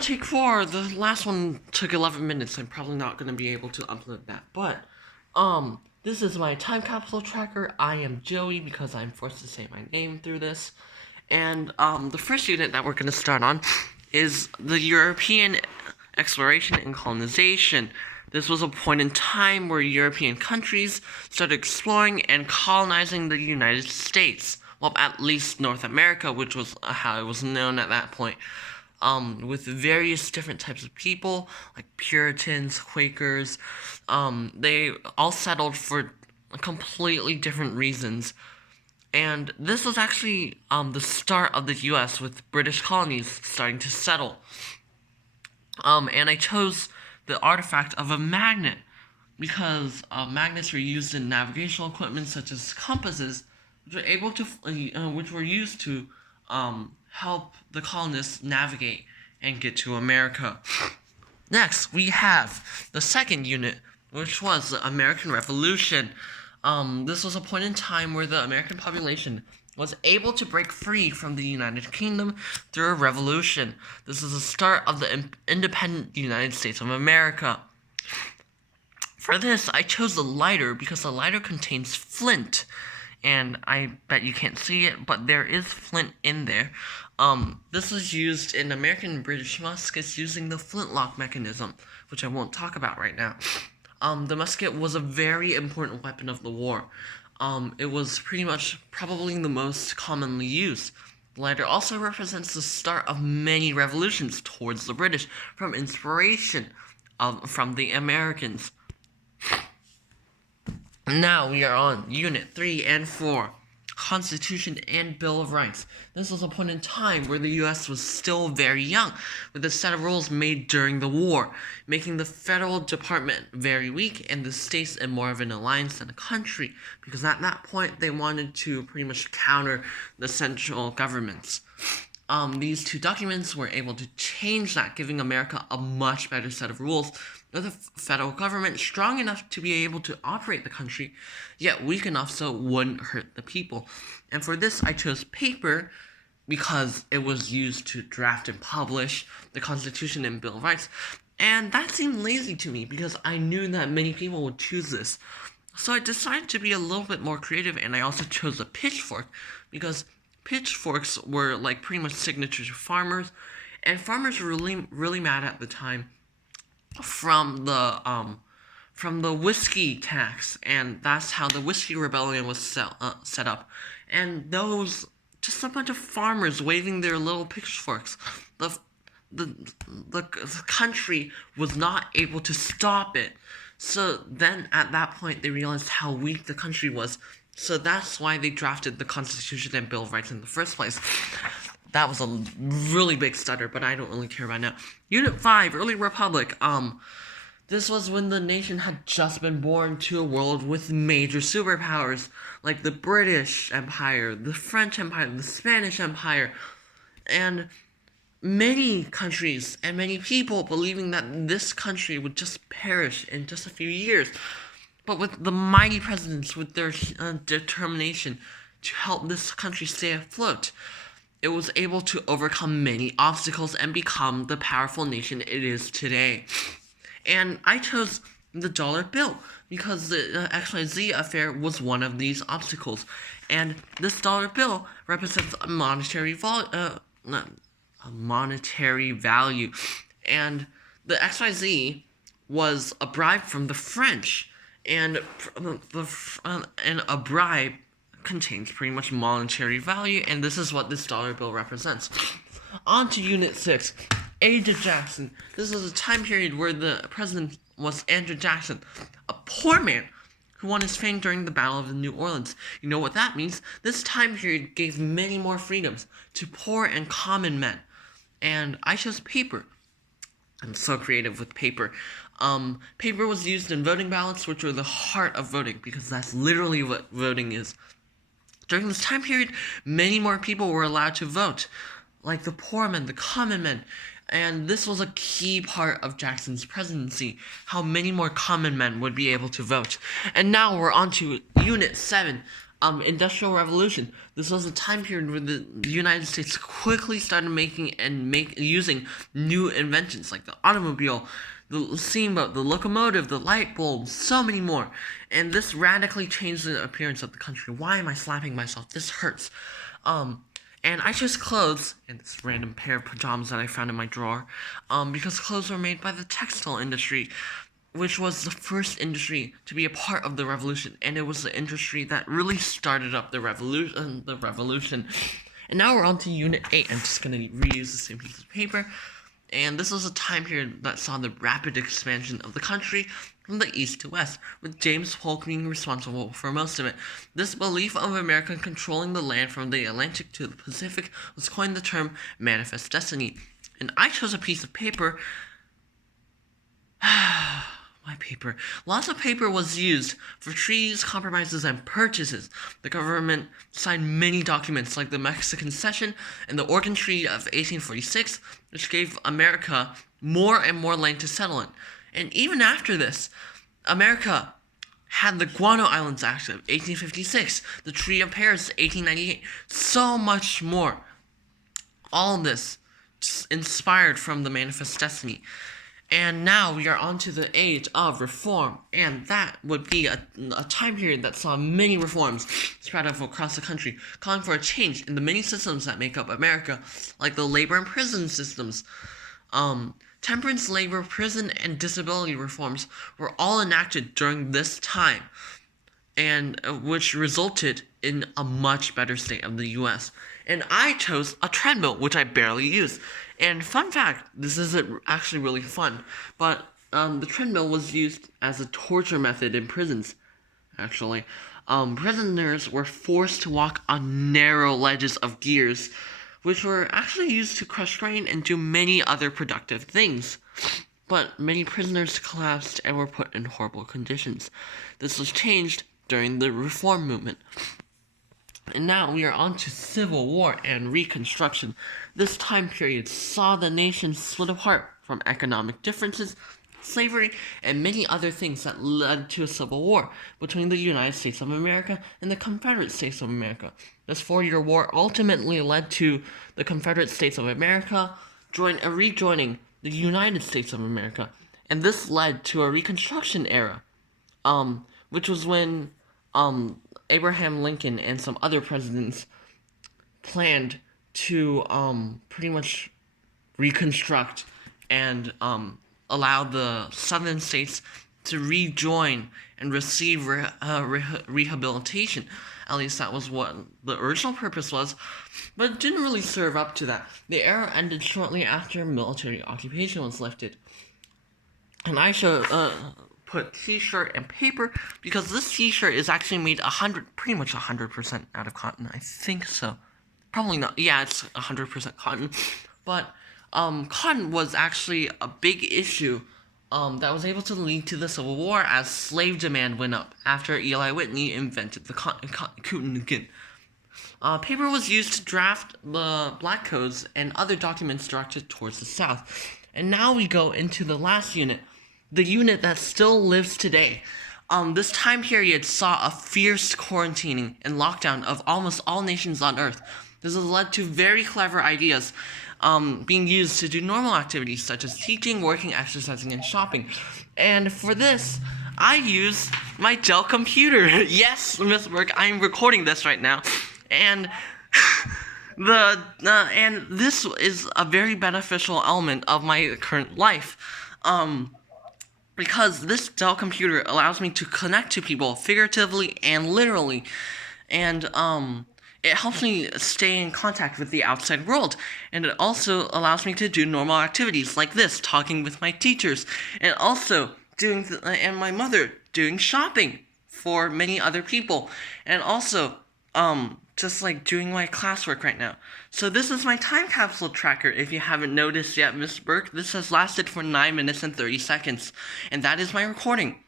Take 4. The last one took 11 minutes. I'm probably not going to be able to upload that. But, this is my time capsule tracker. I am Joey because I'm forced to say my name through this. And, the first unit that we're going to start on is the European exploration and colonization. This was a point in time where European countries started exploring and colonizing the United States. Well, at least North America, which was how it was known at that point. With various different types of people, like Puritans, Quakers. They all settled for completely different reasons. And this was actually the start of the US with British colonies starting to settle. And I chose the artifact of a magnet because magnets were used in navigational equipment such as compasses, which were used to help the colonists navigate and get to America. Next, we have the second unit, which was the American Revolution. This was a point in time where the American population was able to break free from the United Kingdom through a revolution. This is the start of the independent United States of America. For this, I chose the lighter because the lighter contains flint. And I bet you can't see it, but there is flint in there. This was used in American and British muskets using the flintlock mechanism, which I won't talk about right now. The musket was a very important weapon of the war. It was pretty much probably the most commonly used. The lighter also represents the start of many revolutions towards the British from inspiration from the Americans. Now we are on Unit 3 and 4, Constitution and Bill of Rights. This was a point in time where the U.S. was still very young, with a set of rules made during the war, making the federal department very weak and the states in more of an alliance than a country, because at that point they wanted to pretty much counter the central governments. These two documents were able to change that, giving America a much better set of rules, with a federal government strong enough to be able to operate the country, yet weak enough so it wouldn't hurt the people. And for this, I chose paper because it was used to draft and publish the Constitution and Bill of Rights. And that seemed lazy to me because I knew that many people would choose this. So I decided to be a little bit more creative, and I also chose a pitchfork because pitchforks were like pretty much signature to farmers, and farmers were really mad at the time from the whiskey tax, and that's how the whiskey rebellion was set up. And those just a bunch of farmers waving their little pitchforks. The country was not able to stop it. So then at that point they realized how weak the country was. So that's why they drafted the Constitution and Bill of Rights in the first place. That was a really big stutter, but I don't really care about now. Unit 5, Early Republic. This was when the nation had just been born to a world with major superpowers, like the British Empire, the French Empire, the Spanish Empire, and many countries and many people believing that this country would just perish in just a few years. But with the mighty presidents, with their determination to help this country stay afloat, it was able to overcome many obstacles and become the powerful nation it is today. And I chose the dollar bill because the XYZ affair was one of these obstacles. And this dollar bill represents a monetary value. And the XYZ was a bribe from the French. And a bribe contains pretty much monetary value, and this is what this dollar bill represents. On to Unit 6, Age of Jackson. This is a time period where the president was Andrew Jackson, a poor man who won his fame during the Battle of New Orleans. You know what that means? This time period gave many more freedoms to poor and common men. And I chose paper. I'm so creative with paper. Paper was used in voting ballots, which were the heart of voting, because that's literally what voting is. During this time period, many more people were allowed to vote, like the poor men, the common men, and this was a key part of Jackson's presidency, how many more common men would be able to vote. And now we're on to Unit 7, Industrial Revolution. This was a time period where the United States quickly started using new inventions like the automobile, the steamboat, the locomotive, the light bulb, so many more. And this radically changed the appearance of the country. Why am I slapping myself? This hurts. And I chose clothes and this random pair of pajamas that I found in my drawer, because clothes were made by the textile industry, which was the first industry to be a part of the revolution, and it was the industry that really started up the revolution. And now we're on to Unit 8. I'm just going to reuse the same piece of paper. And this was a time period that saw the rapid expansion of the country from the east to west, with James Polk being responsible for most of it. This belief of America controlling the land from the Atlantic to the Pacific was coined the term manifest destiny. And I chose a piece of paper. My paper. Lots of paper was used for treaties, compromises, and purchases. The government signed many documents like the Mexican Cession and the Oregon Treaty of 1846, which gave America more and more land to settle in. And even after this, America had the Guano Islands Act of 1856, the Treaty of Paris 1898, so much more. All of this inspired from the Manifest Destiny. And now we are on to the age of reform, and that would be a time period that saw many reforms spread out across the country, calling for a change in the many systems that make up America, like the labor and prison systems. Temperance, labor, prison, and disability reforms were all enacted during this time, and which resulted in a much better state of the U.S. And I chose a treadmill, which I barely use. And fun fact, this isn't actually really fun, but the treadmill was used as a torture method in prisons, actually. Prisoners were forced to walk on narrow ledges of gears, which were actually used to crush grain and do many other productive things. But many prisoners collapsed and were put in horrible conditions. This was changed during the Reform movement. And now we are on to Civil War and Reconstruction. This time period saw the nation split apart from economic differences, slavery, and many other things that led to a civil war between the United States of America and the Confederate States of America. This 4-year war ultimately led to the Confederate States of America rejoining the United States of America, and this led to a Reconstruction era, which was when Abraham Lincoln and some other presidents planned to pretty much reconstruct and allow the southern states to rejoin and receive rehabilitation. At least that was what the original purpose was, but it didn't really serve up to that. The era ended shortly after military occupation was lifted. And I should put t-shirt and paper, because this t-shirt is actually made pretty much 100% out of cotton. I think so. Probably not. Yeah, it's 100% cotton. But cotton was actually a big issue that was able to lead to the Civil War as slave demand went up after Eli Whitney invented the cotton again. Paper was used to draft the Black Codes and other documents directed towards the South. And now we go into the last unit, the unit that still lives today. This time period saw a fierce quarantining and lockdown of almost all nations on Earth. This has led to very clever ideas being used to do normal activities such as teaching, working, exercising, and shopping. And for this, I use my Dell computer. Yes, Miss Burke, I'm recording this right now. And and this is a very beneficial element of my current life. Because this Dell computer allows me to connect to people figuratively and literally, and it helps me stay in contact with the outside world, and it also allows me to do normal activities like this, talking with my teachers, and also and my mother doing shopping for many other people, and also just like doing my classwork right now. So this is my time capsule tracker. If you haven't noticed yet, Miss Burke, this has lasted for 9 minutes and 30 seconds, and that is my recording.